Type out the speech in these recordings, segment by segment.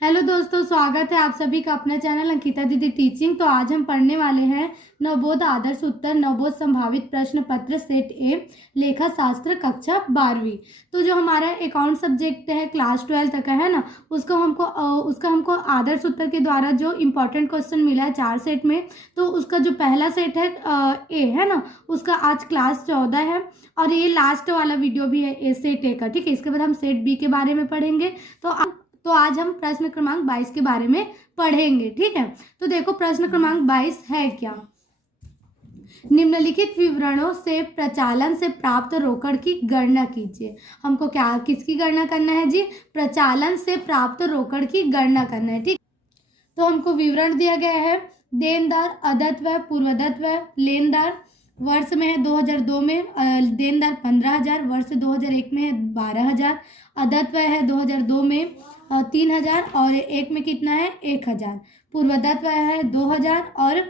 Hello दोस्तों, स्वागत है आप सभी का अपना चैनल अंकिता दीदी टीचिंग। तो आज हम पढ़ने वाले हैं नवबोध आदर्श उत्तर नवबोध संभावित प्रश्न पत्र सेट ए लेखा शास्त्र कक्षा 12वीं। तो जो हमारा अकाउंट सब्जेक्ट है क्लास 12 तक का है ना, उसका हमको आदर्श उत्तर के द्वारा जो इम्पोर्टेंट क्वेश्चन मिला है 4 सेट में। तो उसका जो पहला सेट है ए है ना, उसका आज क्लास 14 है और ये लास्ट वाला वीडियो भी है सेट ए का। ठीक है, इसके बाद हम सेट बी के बारे में पढ़ेंगे। तो आज हम प्रश्न क्रमांक 22 के बारे में पढ़ेंगे। ठीक है, तो देखो प्रश्न क्रमांक 22 है क्या। निम्नलिखित विवरणों से प्रचालन से प्राप्त रोकड़ की गणना कीजिए। हमको क्या किसकी गणना करना है जी? प्रचालन से प्राप्त रोकड़ की गणना करना है। ठीक, तो हमको विवरण दिया गया है। देनदार अदत्व पूर्वदत्व लेनदार वर्ष में है 2002 में, देनदार 15,000, वर्ष 2001 में है 12,000, अदत्व है 2002 में 3,000 और एक में कितना है 1,000, पूर्वदत्व है 2,000 और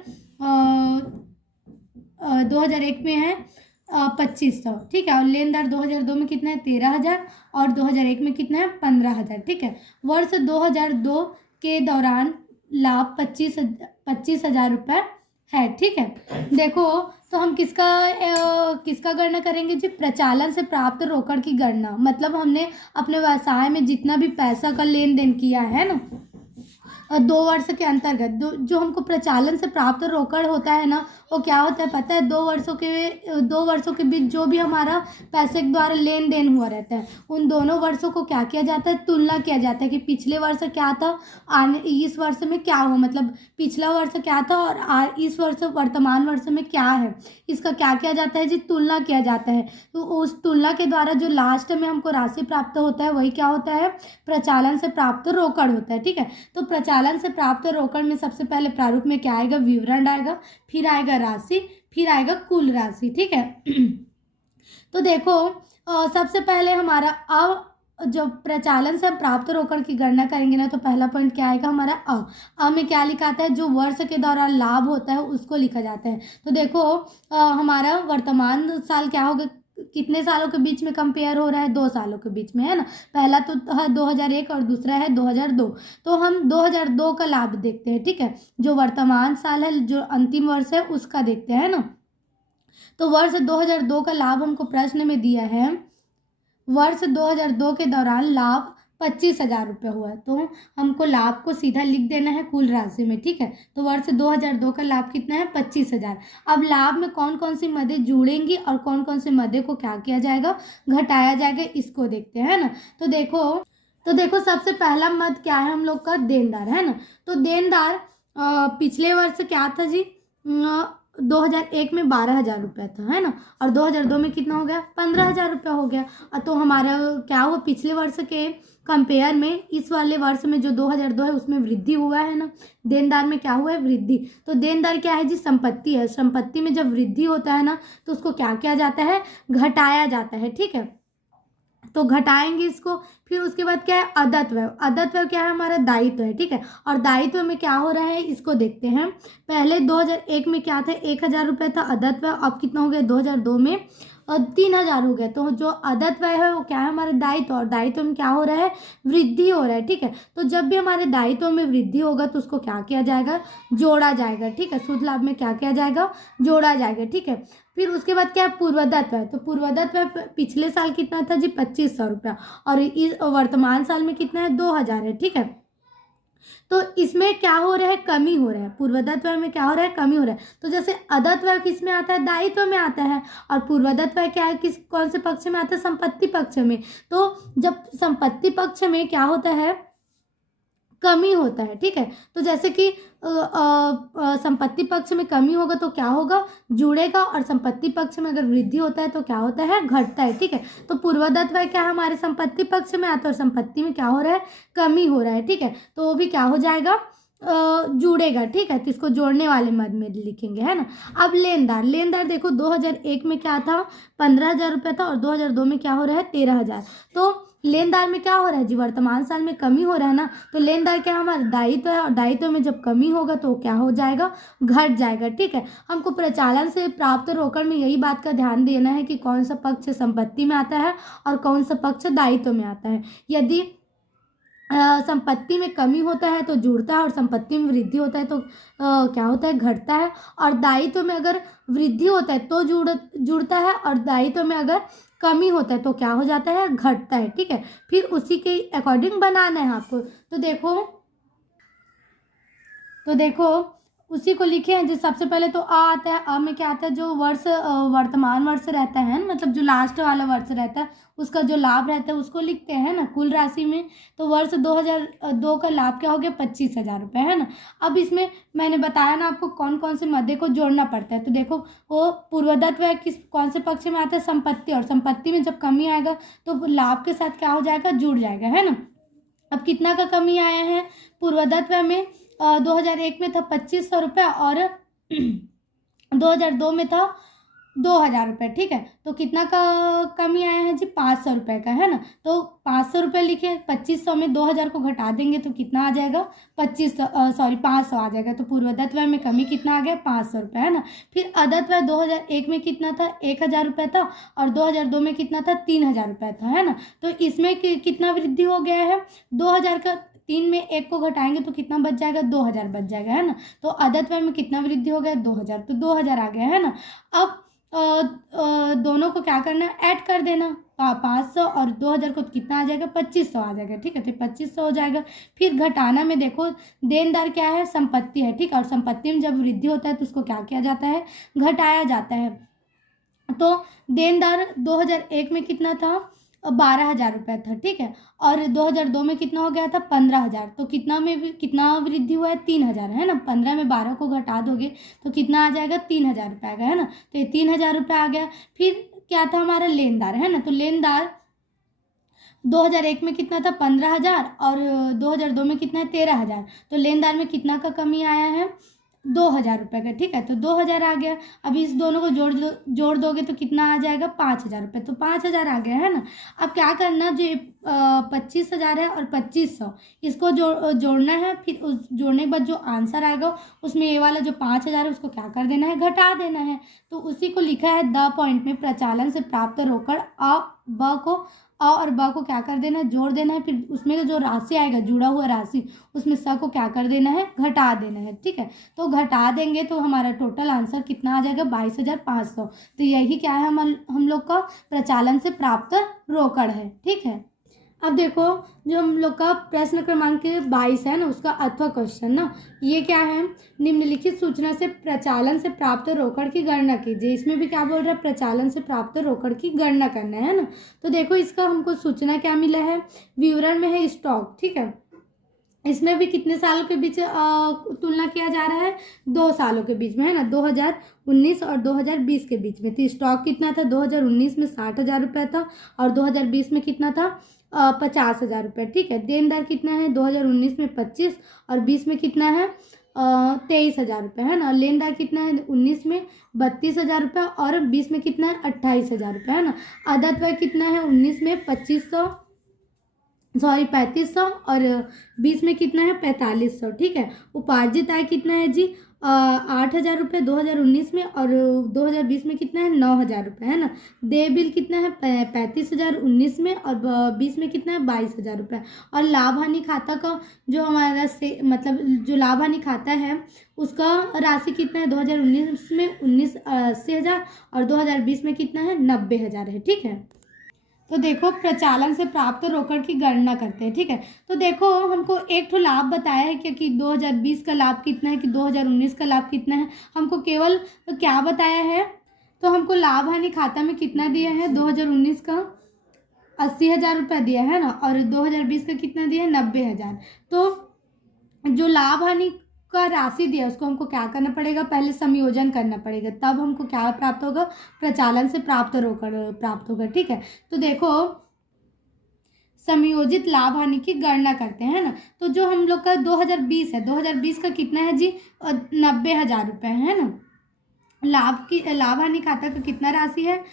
2001 में है 2,500। ठीक है, और लेनदार 2002 में कितना है 13,000 और 2001 में कितना है 15,000। ठीक है, वर्ष 2002 के दौरान लाभ 25,000 रुपये है। ठीक है, देखो तो हम किसका गणना करेंगे जी? प्रचालन से प्राप्त रोकड़ की गणना। मतलब हमने अपने व्यवसाय में जितना भी पैसा का लेन देन किया है ना 2 वर्ष के अंतर्गत, जो हमको प्रचालन से प्राप्त रोकड़ होता है ना, वो क्या होता है पता है? 2 वर्षों के बीच जो भी हमारा पैसे के द्वारा लेन देन हुआ रहता है, उन दोनों वर्षों को क्या किया जाता है? तुलना किया जाता है कि पिछले वर्ष क्या था, इस वर्ष में क्या हुआ। मतलब पिछला वर्ष क्या था और इस वर्ष वर्तमान वर्ष में क्या है, इसका क्या किया जाता है जी? तुलना किया जाता है। तो उस तुलना के द्वारा जो लास्ट में हमको राशि प्राप्त होता है वही क्या होता है? प्रचालन से प्राप्त रोकड़ होता है। ठीक है, तो प्रचालन से प्राप्त रोकड़ में सबसे पहले प्रारूप में क्या आएगा? विवरण आएगा, फिर आएगा राशि, फिर आएगा कुल राशि। ठीक है, तो देखो सबसे पहले हमारा अब जब प्रचालन से हम प्राप्त रोकड़ की गणना करेंगे ना, तो पहला पॉइंट क्या आएगा हमारा? अ में क्या लिखा आता है? जो वर्ष के दौरान लाभ होता है उसको लिखा जाता है। तो देखो हमारा वर्तमान साल क्या होगा? कितने सालों के बीच में कंपेयर हो रहा है? 2 सालों के बीच में है ना। पहला तो है 2001 और दूसरा है 2002। तो हम 2002 का लाभ देखते हैं। ठीक है, जो वर्तमान साल है, जो अंतिम वर्ष है, उसका देखते हैं ना। तो वर्ष 2002 का लाभ हमको प्रश्न में दिया है। वर्ष 2002 के दौरान लाभ 25,000 रुपये हुआ है। तो हमको लाभ को सीधा लिख देना है कुल राशि में। ठीक है, तो वर्ष 2002 का लाभ कितना है? 25,000। अब लाभ में कौन कौन सी मदें जुड़ेंगी और कौन कौन सी मदें को क्या किया जाएगा? घटाया जाएगा। इसको देखते हैं ना। तो देखो सबसे पहला मद क्या है हम लोग का? देनदार है ना। तो देनदार पिछले वर्ष क्या था जी? 2001 में 12,000 रुपया था है ना, और 2002 में कितना हो गया? 15,000 रुपया हो गया। तो हमारा क्या हुआ? पिछले वर्ष के कंपेयर में इस वाले वर्ष में जो 2002 है उसमें वृद्धि हुआ है ना। देनदार में क्या हुआ है? वृद्धि। तो देनदार क्या है जी? संपत्ति है। संपत्ति में जब वृद्धि होता है ना, तो उसको क्या किया जाता है? घटाया जाता है। ठीक है, तो घटाएंगे इसको। फिर उसके बाद क्या है? अदत्व। अदत्व क्या है? हमारा दायित्व है। ठीक है, और दायित्व में क्या हो रहा है इसको देखते हैं। पहले 2001 में क्या था? 1,000 रुपये था अदत्व। अब कितना हो गया? 2002 में 3,000 हो गया। तो जो अदत्व है वो क्या है? हमारे दायित्व, और दायित्व में क्या हो रहा है? वृद्धि हो रहा है। ठीक है, तो जब भी हमारे दायित्व में वृद्धि होगा तो उसको क्या किया जाएगा? जोड़ा जाएगा। ठीक है, शुद्ध लाभ में क्या किया जाएगा? जोड़ा जाएगा। ठीक है, फिर उसके बाद क्या है? पूर्वदत्व है। तो पूर्वदत्व पिछले साल कितना था जी? 2,500 रुपया, और इस वर्तमान साल में कितना है? 2,000 है। ठीक है, तो इसमें क्या हो रहा है? कमी हो रहा है। पूर्वदत्व में क्या हो रहा है? कमी हो रहा है। तो जैसे अदत्व किस में आता है? दायित्व में आता है, और पूर्वदत्व क्या है? कौन से पक्ष में आता है? संपत्ति पक्ष में। तो जब संपत्ति पक्ष में क्या होता है? कमी होता है। ठीक है, तो जैसे कि संपत्ति पक्ष में कमी होगा तो क्या होगा? जुड़ेगा, और संपत्ति पक्ष में अगर वृद्धि होता है तो क्या होता है? घटता है। ठीक है, तो पूर्वदत्त क्या है? हमारे संपत्ति पक्ष में आता है, और संपत्ति में क्या हो रहा है? कमी हो रहा है। ठीक है, तो वो भी क्या हो जाएगा? जुड़ेगा। ठीक है, तो इसको जोड़ने वाले मद में लिखेंगे है ना। अब लेनदार, लेनदार देखो 2001 में क्या था? 15,000 रुपया था, और 2002 में क्या हो रहा है? 13,000। तो लेनदार में क्या हो रहा है जी? वर्तमान साल में कमी हो रहा है ना। तो लेनदार क्या हमारा? दायित्व है, और दायित्व में जब कमी होगा तो क्या हो जाएगा? घट जाएगा। ठीक है, हमको प्रचालन से प्राप्त रोकड़ में यही बात का ध्यान देना है कि कौन सा पक्ष संपत्ति में आता है और कौन सा पक्ष दायित्व में आता है। यदि संपत्ति में कमी होता है तो जुड़ता है, और संपत्ति में वृद्धि होता है तो क्या होता है, घटता है। और दायित्व में अगर वृद्धि होता है तो जुड़ता है, और दायित्व में अगर कमी होता है तो क्या हो जाता है, घटता है। ठीक है, फिर उसी के अकॉर्डिंग बनाना है आपको। तो देखो उसी को लिखे हैं। जो सबसे पहले तो आ आता है। आ में क्या आता है, जो वर्ष वर्तमान वर्ष रहता है, मतलब जो लास्ट वाला वर्ष रहता है उसका जो लाभ रहता है उसको लिखते हैं ना कुल राशि में। तो वर्ष 2002 का लाभ क्या हो गया, 25,000 रुपये, है ना। अब इसमें मैंने बताया ना आपको कौन कौन से मध्य को जोड़ना पड़ता है। तो देखो वो पूर्वदत्त वह कौन से पक्ष में आता है, संपत्ति, और संपत्ति में जब कमी आएगा तो लाभ के साथ क्या हो जाएगा, जुड़ जाएगा, है ना। अब कितना का कमी आया है, पूर्वदत्त में 2001 में था 2500 रुपये, और 2002 में था 2000 रुपये। ठीक है, तो कितना का कमी आया है जी, 500 रुपये का, है ना। तो 500 रुपये लिखे, 2500 में 2000 को घटा देंगे तो कितना आ जाएगा, 500 आ जाएगा। तो पूर्वदत्त व्यय में कमी कितना आ गया, 500 रुपये, है ना। फिर अदत्त व्यय 2001 में कितना था, 1000 रुपये था, और 2002 में कितना था, 3000 रुपये था, है ना। तो इसमें कितना वृद्धि हो गया है, 2000 का 3 में 1 को घटाएंगे तो कितना बच जाएगा, 2000 बच जाएगा, है ना। तो अदत्त व्यय में कितना वृद्धि हो गया, 2000, तो 2000 आ गया, है ना। अब दोनों को क्या करना है, ऐड कर देना। 500 और 2000 को कितना आ जाएगा, 2500 आ जाएगा। ठीक है, तो 2500 हो जाएगा। फिर घटाना में देखो देनदार क्या है, संपत्ति है। ठीक है, और संपत्ति में जब वृद्धि होता है तो उसको क्या किया जाता है, घटाया जाता है। तो देनदार 2001 में कितना था, 12,000 रुपये था। ठीक है, और 2002 में कितना हो गया था, 15,000। तो कितना में कितना वृद्धि हुआ है, 3,000, है ना। 15 में 12 को घटा दोगे तो कितना आ जाएगा, 3,000 रुपये आएगा, है ना। तो ये 3,000 रुपये आ गया। फिर क्या था हमारा लेनदार, है ना। तो लेनदार 2001 में कितना था, 15,000, और 2002 में कितना है, 13,000। तो लेनदार में कितना का कमी आया है, 2,000 रुपये का। ठीक है, तो 2,000 आ गया। अब इस दोनों को जोड़ दोगे तो कितना आ जाएगा, 5,000 रुपये। तो 5,000 आ गया, है ना। अब क्या करना, जो 25,000 है और 2500 इसको जोड़ना है। फिर उस जोड़ने के बाद जो आंसर आएगा उसमें ये वाला जो 5,000 है उसको क्या कर देना है, घटा देना है। तो उसी को लिखा है द पॉइंट में प्रचालन से प्राप्त रोकड़ अ और ब को क्या कर देना है, जोड़ देना है। फिर उसमें जो राशि आएगा, जुड़ा हुआ राशि, उसमें स को क्या कर देना है, घटा देना है। ठीक है, तो घटा देंगे तो हमारा टोटल आंसर कितना आ जाएगा, 22,500। तो यही क्या है, हम लोग का प्रचालन से प्राप्त रोकड़ है। ठीक है, अब देखो जो हम लोग का प्रश्न क्रमांक 22 है ना, उसका अथवा क्वेश्चन ना, ये क्या है, निम्नलिखित सूचना से प्रचालन से प्राप्त रोकड़ की गणना कीजिए। इसमें भी क्या बोल रहा है, प्रचालन से प्राप्त रोकड़ की गणना करना है ना। तो देखो इसका हमको सूचना क्या मिला है, विवरण में है स्टॉक। ठीक है, इसमें भी कितने सालों के बीच तुलना किया जा रहा है, 2 सालों के बीच में, है ना। 2019 और 2020 के बीच में। तो स्टॉक कितना था, 2019 में 60,000 रुपये था, और 2020 में कितना था, 50,000 रुपये। ठीक है, देनदार कितना है, 2019 में 25 और 20 में कितना है, 23,000 रुपये, है ना। लेनदार कितना है, 19 में 32,000 रुपये, और 20 में कितना है, 28,000 रुपये, है ना। अदत्त व्यय कितना है, 19 में 3500, और 20 में कितना है, 4500। ठीक है, उपार्जित आय कितना है जी, 8,000 रुपये 2019 में, और 2020 में कितना है, 9,000 रुपये, है ना। देय बिल कितना है, 35,000 19 में, और 20 में कितना है, 22,000 रुपये। और लाभ हानि खाता का जो हमारा से मतलब जो लाभ हानि खाता है उसका राशि कितना है, 2019 में 80,000, और 2020 में कितना है, 90,000 है। ठीक है, तो देखो प्रचालन से प्राप्त रोकड़ की गणना करते हैं। ठीक है, तो देखो हमको एक तो लाभ बताया है कि 2020 का लाभ कितना है, कि 2019 का लाभ कितना है। हमको केवल क्या बताया है, तो हमको लाभ हानि खाता में कितना दिया है, 2019 का 80,000 रुपये दिया है ना, और 2020 का कितना दिया है, 90,000। तो जो लाभ हानि का राशि दिया उसको हमको क्या करना पड़ेगा, पहले संयोजन करना पड़ेगा, तब हमको क्या प्राप्त होगा, प्रचालन से प्राप्त रोकड़ प्राप्त होगा। ठीक है, तो देखो संयोजित लाभ हानि की गणना करते हैं ना। तो जो हम लोग का 2020 है, 2020 का कितना है जी, 90,000 रुपये, है ना। लाभ हानि खाता का कितना राशि है,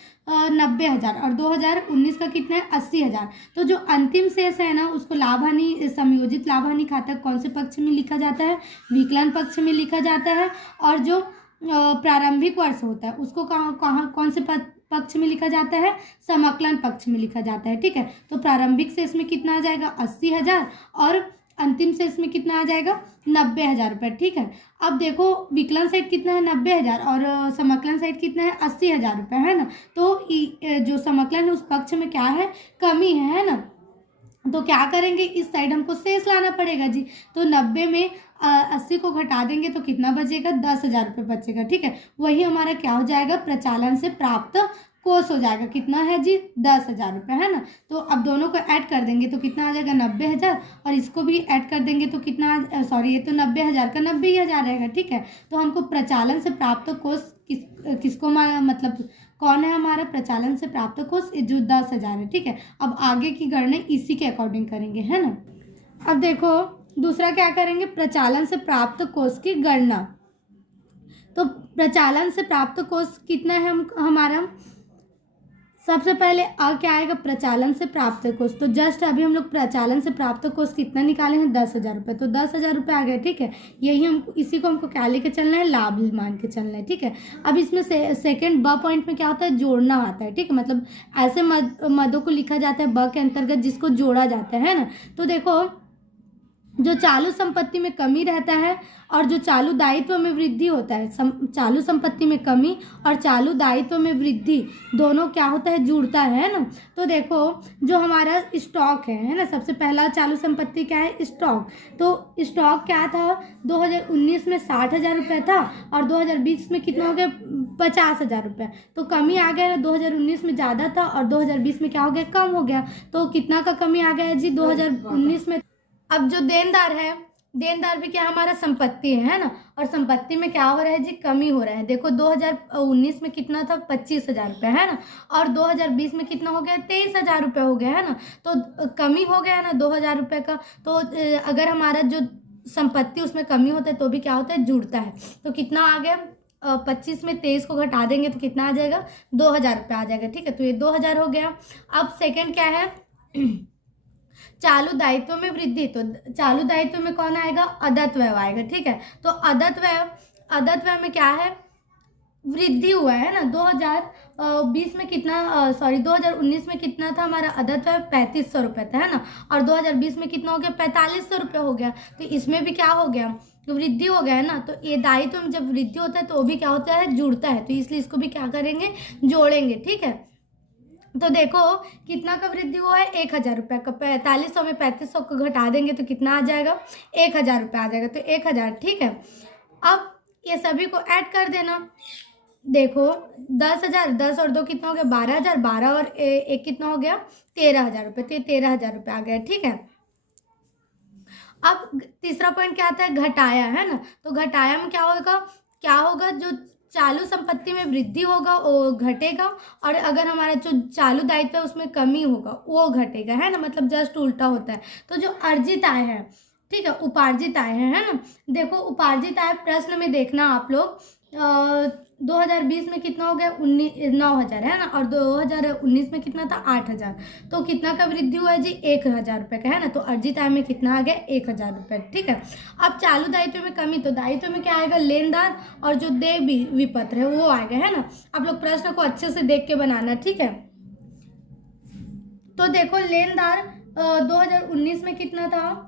90,000, और 2019 का कितना है, 80,000। तो जो अंतिम शेष है ना उसको लाभ हानि संयोजित लाभ हानि खाता कौन से पक्ष में लिखा जाता है, विकलन पक्ष में लिखा जाता है। और जो प्रारंभिक वर्ष होता है उसको कहाँ कौन से पक्ष में लिखा जाता है, समाकलन पक्ष में लिखा जाता है। ठीक है, तो प्रारंभिक से इसमें कितना आ जाएगा 80,000 और अंतिम से इसमें कितना आ जाएगा 90,000 रुपये। ठीक है, अब देखो विकलन साइड कितना है 90,000 और समाकलन साइड कितना है 80,000 रुपये, है ना। तो जो समाकलन है उस पक्ष में क्या है, कमी है ना। तो क्या करेंगे, इस साइड हमको शेष लाना पड़ेगा जी। तो 90 में 80 को घटा देंगे तो कितना बचेगा 10,000 रुपये बचेगा। ठीक है, वही हमारा क्या हो जाएगा, प्रचालन से प्राप्त कोष हो जाएगा। कितना है जी 10,000 रुपये, है ना। तो अब दोनों को ऐड कर देंगे तो कितना आ जाएगा 90,000 और इसको भी ऐड कर देंगे तो कितना, सॉरी ये तो 90,000 का 90,000 रहेगा। ठीक है, तो हमको प्रचालन से प्राप्त कोष किसको मतलब कौन है हमारा प्रचालन से प्राप्त कोष, जो 10,000 है। ठीक है, अब आगे की गणना इसी के अकॉर्डिंग करेंगे, है ना। अब देखो दूसरा क्या करेंगे, प्रचालन से प्राप्त कोष की गणना। तो प्रचालन से प्राप्त कोष कितना है हमारा, सबसे पहले क्या आएगा प्रचालन से प्राप्त कोष। तो जस्ट अभी हम लोग प्रचालन से प्राप्त कोष कितना निकाले हैं 10,000 रुपये, तो 10,000 रुपये आ गए। ठीक है, यही हमको इसी को हमको क्या लेके चलना है, लाभ मान के चलना है। ठीक है, अब इसमें सेकंड ब पॉइंट में क्या होता है, जोड़ना आता है। ठीक है, मतलब ऐसे मदों को लिखा जाता है ब के अंतर्गत जिसको जोड़ा जाता है ना। तो देखो जो चालू संपत्ति में कमी रहता है और जो चालू दायित्व में वृद्धि होता है, चालू संपत्ति में कमी और चालू दायित्व में वृद्धि दोनों क्या होता है, जुड़ता है ना। तो देखो जो हमारा स्टॉक है ना, सबसे पहला चालू संपत्ति क्या है, स्टॉक। तो स्टॉक क्या था 2019 में 60,000 रुपये था और 2020 में कितना हो गया 50,000 रुपये। तो कमी आ गया ना, 2019 में ज़्यादा था और 2020 में क्या हो गया, कम हो गया। तो कितना का कमी आ गया जी 2019 में। अब जो देनदार है, देनदार भी क्या हमारा संपत्ति है ना, और संपत्ति में क्या हो रहा है जी, कमी हो रहा है। देखो 2019 में कितना था 25,000 रुपये, है ना, और 2020 में कितना हो गया 23,000 रुपये हो गया, है ना। तो कमी हो गया ना 2,000 रुपये का। तो अगर हमारा जो संपत्ति उसमें कमी होता है तो भी क्या होता है, जुड़ता है। तो कितना आ गया 25 में 23 को घटा देंगे तो कितना आ जाएगा 2,000 रुपये आ जाएगा। ठीक है, तो ये 2,000 हो गया। अब सेकेंड क्या है, चालू दायित्व में वृद्धि। तो चालू दायित्व में कौन आएगा, अदत्त व्यय आएगा। ठीक है, तो अदत्त व्यय में क्या है, वृद्धि हुआ है ना। 2020 में कितना, सॉरी 2019 में कितना था हमारा अदत्त व्यय 3,500 रुपये था, है ना, और 2020 में कितना हो गया 4,500 रुपये हो गया। तो इसमें भी क्या हो गया, वृद्धि हो गया है ना। तो ये दायित्व में जब वृद्धि होता है तो वो भी क्या होता है, जुड़ता है। तो इसलिए इसको भी क्या करेंगे, जोड़ेंगे। ठीक है, तो देखो कितना का वृद्धि हुआ है 1,000 रुपये का। 4,500 में 3,500 को घटा देंगे तो कितना आ जाएगा 1,000 रुपये आ जाएगा। तो 1,000। ठीक है, अब ये सभी को ऐड कर देना। देखो 10,000, 10 और 2 कितना हो गया 12,000, 12 और 1 कितना हो गया 13,000 रुपये। तो 13,000 रुपये आ गया। ठीक है, अब तीसरा पॉइंट क्या आता है, घटाया, है ना। तो घटाया में क्या होगा, जो चालू संपत्ति में वृद्धि होगा वो घटेगा और अगर हमारा जो चालू दायित्व है उसमें कमी होगा वो घटेगा, है ना, मतलब जस्ट उल्टा होता है। तो जो अर्जित आय है, ठीक है, उपार्जित आय है ना। देखो उपार्जित आय प्रश्न में देखना आप लोग 2020 में कितना हो गया 9,000, है ना, और 2019 में कितना था 8,000। तो कितना का वृद्धि हुआ है जी 1,000 रुपये का, है ना। तो अर्जित आय में कितना आ गया 1,000 रुपये। ठीक है, अब चालू दायित्व में कमी। तो दायित्व में क्या आएगा, लेनदार और जो देय विपत्र है वो आएगा, है ना। आप लोग प्रश्न को अच्छे से देख के बनाना। ठीक है, तो देखो लेनदार 2019 में कितना था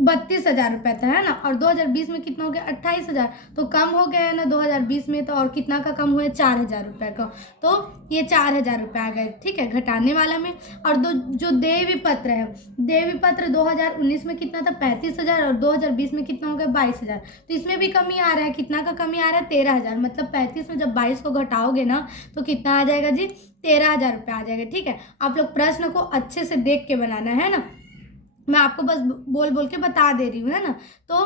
32,000 रुपये था, है ना, और 2020 में कितना हो गया 28,000। तो कम हो गया है ना 2020 में। तो और कितना का कम हुआ है 4,000 रुपये का। तो ये 4,000 रुपये आ गए। ठीक है, घटाने वाला में। और जो देय विपत्र है, देय विपत्र 2019 में कितना था 35,000 और 2020 में कितना हो गया 22,000। तो इसमें भी कमी आ रहा है। कितना का कमी आ रहा है 13,000। मतलब 35 में जब 22 को घटाओगे ना तो कितना आ जाएगा जी 13,000 रुपये आ जाएगा। ठीक है, आप लोग प्रश्न को अच्छे से देख के बनाना, है ना। मैं आपको बस बोल के बता दे रही हूँ, है ना। तो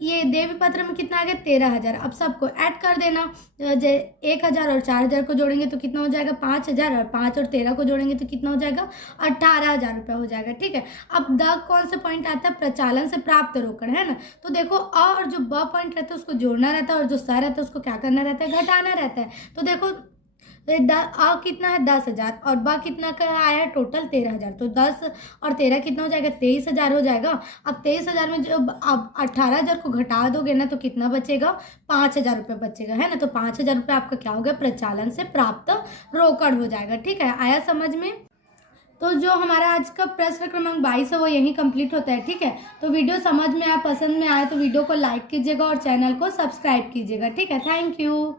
ये देय पत्र में कितना आ गया 13,000। अब सबको ऐड कर देना। 1,000 और 4,000 को जोड़ेंगे तो कितना हो जाएगा 5,000 और 5 और 13 को जोड़ेंगे तो कितना हो जाएगा 18,000 रुपये हो जाएगा। ठीक है, अब द कौन सा पॉइंट आता है, प्रचालन से प्राप्त रोकड़, है ना। तो देखो अ और जो ब पॉइंट रहता है उसको जोड़ना रहता है और जो स रहता है उसको क्या करना रहता है, घटाना रहता है। तो देखो तो ये आ कितना है 10,000 और बा कितना का आया है टोटल 13,000। तो 10 और 13 कितना हो जाएगा 23,000 हो जाएगा। अब 23,000 में जब आप 18,000 को घटा दोगे ना तो कितना बचेगा 5,000 रुपये बचेगा, है ना। तो 5,000 रुपये आपका क्या हो गया प्रचालन से प्राप्त रोकड़ हो जाएगा। ठीक है, आया समझ में। तो जो हमारा आज का प्रश्न क्रमांक 22 है वो यहीं कंप्लीट होता है। ठीक है, तो वीडियो समझ में आया, पसंद में आया तो वीडियो को लाइक कीजिएगा और चैनल को सब्सक्राइब कीजिएगा। ठीक है, थैंक यू।